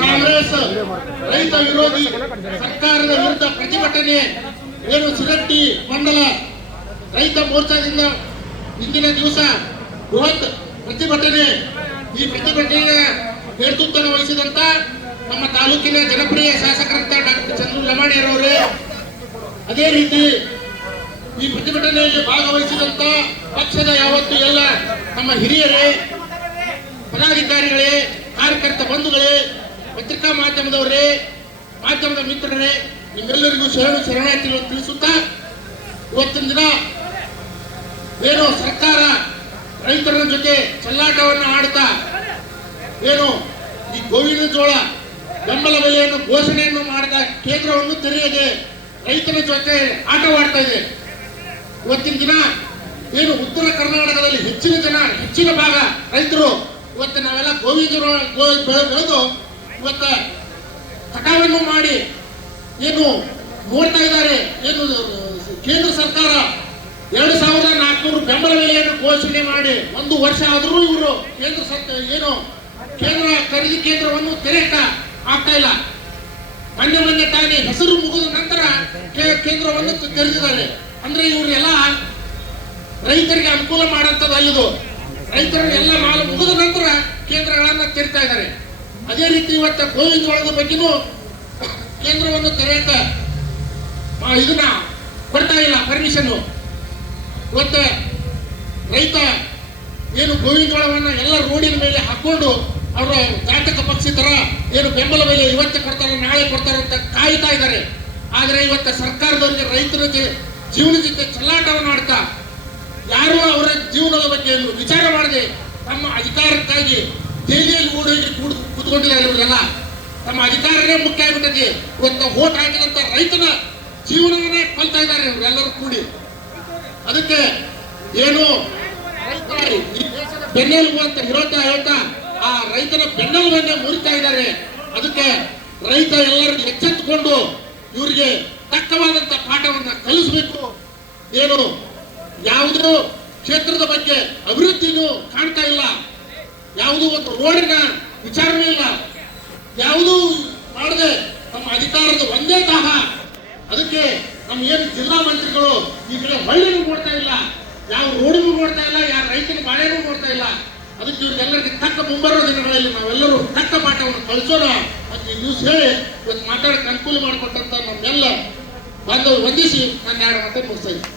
ಕಾಂಗ್ರೆಸ್ ರೈತ ವಿರೋಧಿ ಸರ್ಕಾರದ ವಿರುದ್ಧ ಪ್ರತಿಭಟನೆ ಏನು ಸಿಗಟ್ಟಿ ಮಂಡಲ ರೈತ ಮೋರ್ಚಾದಿಂದ ಇಂದಿನ ದಿವಸ ಬೃಹತ್ ಪ್ರತಿಭಟನೆ ಈ ಪ್ರತಿಭಟನೆಯ ನೇತೃತ್ವ ವಹಿಸಿದಂತ ನಮ್ಮ ತಾಲೂಕಿನ ಜನಪ್ರಿಯ ಶಾಸಕರಂತ ಡಾಕ್ಟರ್ ಚಂದ್ರು ಲಮಾಣಿಯರವರೇ ಅದೇ ರೀತಿ ಈ ಪ್ರತಿಭಟನೆಯಲ್ಲಿ ಭಾಗವಹಿಸಿದಂತ ಪಕ್ಷದ ಯಾವತ್ತು ಎಲ್ಲ ನಮ್ಮ ಹಿರಿಯರೇ, ಪದಾಧಿಕಾರಿಗಳೇ, ಕಾರ್ಯಕರ್ತ ಬಂಧುಗಳೇ ಪತ್ರಿಕಾ ಮಾಧ್ಯಮದವರೇ, ಮಾಧ್ಯಮದ ಮಿತ್ರರೇ, ನಿಮ್ಮೆಲ್ಲರಿಗೂ ಶರಣು ಶರಣಾರ್ಥಿಗಳು ತಿಳಿಸುತ್ತಾ, ಇವತ್ತಿನ ದಿನ ಏನು ಸರ್ಕಾರ ರೈತರ ಜೊತೆ ಚೆಲ್ಲಾಟವನ್ನು ಆಡುತ್ತಾ ಏನು ಈ ಗೋವಿನ ಜೋಳ ಬೆಂಬಲ ಬೆಲೆಯನ್ನು ಘೋಷಣೆಯನ್ನು ಮಾಡಿದ ಕೇಂದ್ರವನ್ನು ತೆರೆಯದೆ ರೈತರ ಜೊತೆ ಆಟವಾಡ್ತಾ ಇದೆ. ಇವತ್ತಿನ ದಿನ ಏನು ಉತ್ತರ ಕರ್ನಾಟಕದಲ್ಲಿ ಹೆಚ್ಚಿನ ಜನ, ಹೆಚ್ಚಿನ ಭಾಗ ರೈತರು ಇವತ್ತು ನಾವೆಲ್ಲ ಬೆಳೆ ಬೆಳೆದು ಇವತ್ತ ಕಟಾವನ್ನು ಮಾಡಿ ಏನು ನೋಡ್ತಾ ಇದ್ದಾರೆ. ಏನು, ಕೇಂದ್ರ ಸರ್ಕಾರ ಎರಡು ಸಾವಿರದ ನಾಲ್ಕುನೂರು ಬೆಂಬಲ ಬೆಲೆಯನ್ನು ಘೋಷಣೆ ಮಾಡಿ ಒಂದು ವರ್ಷ ಆದರೂ ಇವರು ಕೇಂದ್ರ ಸರ್ಕಾರ ಏನು ಕೇಂದ್ರ ಖರೀದಿ ಕೇಂದ್ರವನ್ನು ತೆರೆಯಕ ಆಗ್ತಾ ಇಲ್ಲ. ಮೊನ್ನೆ ಮೊನ್ನೆ ತಾನೇ ಹೆಸರು ಮುಗಿದ ನಂತರ ಕೇಂದ್ರವನ್ನು ತೆರೆದಿದ್ದಾರೆ. ಅಂದ್ರೆ ಇವರೆಲ್ಲ ರೈತರಿಗೆ ಅನುಕೂಲ ಮಾಡಂತದ್ದು ಇದು ರೈತರು ಎಲ್ಲ ಮಾಲು ಮುಗಿದ ನಂತರ ಕೇಂದ್ರಗಳನ್ನ ತೆರಿತಾ ಇದ್ದಾರೆ. ಅದೇ ರೀತಿ ಇವತ್ತು ಗೋವಿಂದ ಜೋಳದ ಬಗ್ಗೆನೂ ಕೇಂದ್ರವನ್ನು ತೆರೆಯಕ ಇದನ್ನ ಕೊಡ್ತಾ ಇಲ್ಲ ಪರ್ಮಿಷನ್ ಇವತ್ತು ರೈತ ಏನು ಗೋವಿನ ಜೋಳವನ್ನ ಎಲ್ಲ ರೋಡಿನ ಮೇಲೆ ಹಾಕೊಂಡು ಅವರ ಜಾತಕ ಪಕ್ಷಿ ತರ ಏನು ಬೆಂಬಲ ಬೆಲೆ ಇವತ್ತು ಕೊಡ್ತಾರೆ, ನಾಳೆ ಕೊಡ್ತಾರೆ ಅಂತ ಕಾಯ್ತಾ ಇದ್ದಾರೆ. ಆದರೆ ಇವತ್ತು ಸರ್ಕಾರದವರಿಗೆ ರೈತರ ಜೀವನ ಜೊತೆ ಚೆಲ್ಲಾಟವನ್ನು ಆಡ್ತಾ ಯಾರು ಅವರ ಜೀವನದ ಬಗ್ಗೆ ವಿಚಾರ ಮಾಡದೆ ತಮ್ಮ ಅಧಿಕಾರಕ್ಕಾಗಿ ದೆಹಲಿಯಲ್ಲಿ ಓಡೋಗಿ ಕೂಡ್ ಕೂತ್ಕೊಂಡಿದ್ದಾರೆ ಇವರೆಲ್ಲ ತಮ್ಮ ಅಧಿಕಾರನೇ ಮುಖ್ಯ ಆಗ್ಬಿಟ್ಟೈತಿ. ಇವತ್ತು ಓಟ್ ಹಾಕಿದಂತ ರೈತನ ಜೀವನವನ್ನೇ ಕೊಲ್ತಾ ಇದ್ದಾರೆ ಇವರೆಲ್ಲರೂ ಕೂಡಿ. ಅದಕ್ಕೆ ಏನು ಬೆನ್ನೆಲುಬು ಅಂತ ಹೇಳ್ತಾ ಹೇಳ್ತಾ ಆ ರೈತನ ಬೆನ್ನೆಲುಬನ್ನೇ ಮುರಿತಾ ಇದ್ದಾರೆ. ಅದಕ್ಕೆ ರೈತ ಎಲ್ಲರನ್ನು ಎಚ್ಚೆತ್ತುಕೊಂಡು ಇವರಿಗೆ ತಕ್ಕವಾದಂತ ಪಾಠವನ್ನ ಕಲಿಸಬೇಕು. ಏನು ಯಾವುದೋ ಕ್ಷೇತ್ರದ ಬಗ್ಗೆ ಅಭಿವೃದ್ಧಿನೂ ಕಾಣ್ತಾ ಇಲ್ಲ. ಯಾವುದೋ ಒಂದು ರೋಡಿನ ವಿಚಾರವೇ ಇಲ್ಲ. ಯಾವುದೂ ಮಾಡದೆ ನಮ್ಮ ಅಧಿಕಾರದ ಒಂದೇ ದಾಹ. ಅದಕ್ಕೆ ನಮ್ಮ ಏನು ಜಿಲ್ಲಾ ಮಂತ್ರಿಗಳು ಈ ಕಡೆ ಹಳ್ಳಿನೂ ಕೊಡ್ತಾ ಇಲ್ಲ, ಯಾವ ರೋಡಿಗೂ ಕೊಡ್ತಾ ಇಲ್ಲ, ಯಾವ ರೈತನ ಬಾಳೆನೂ ಕೊಡ್ತಾ ಇಲ್ಲ. ಅದಕ್ಕೆ ಇವ್ರಿಗೆಲ್ಲರಿಗೆ ತಕ್ಕ ಮುಂಬರುವ ದಿನಗಳಲ್ಲಿ ನಾವೆಲ್ಲರೂ ತಕ್ಕ ಪಾಠವನ್ನು ಕಳಿಸೋಣ ಅಂತ ಈ ನ್ಯೂಸ್ ಹೇಳಿ ಇವತ್ತು ಮಾತಾಡಕ್ಕೆ ಅನುಕೂಲ ಮಾಡಿಕೊಟ್ಟಂತ ನಮ್ಮೆಲ್ಲ ಬಾಂಧವ್ಯ ವಂದಿಸಿ ನನ್ನ ಎರಡು ಮಾತನ್ನು ಮುಗಿಸ್ತಾ ಇದ್ದೀನಿ.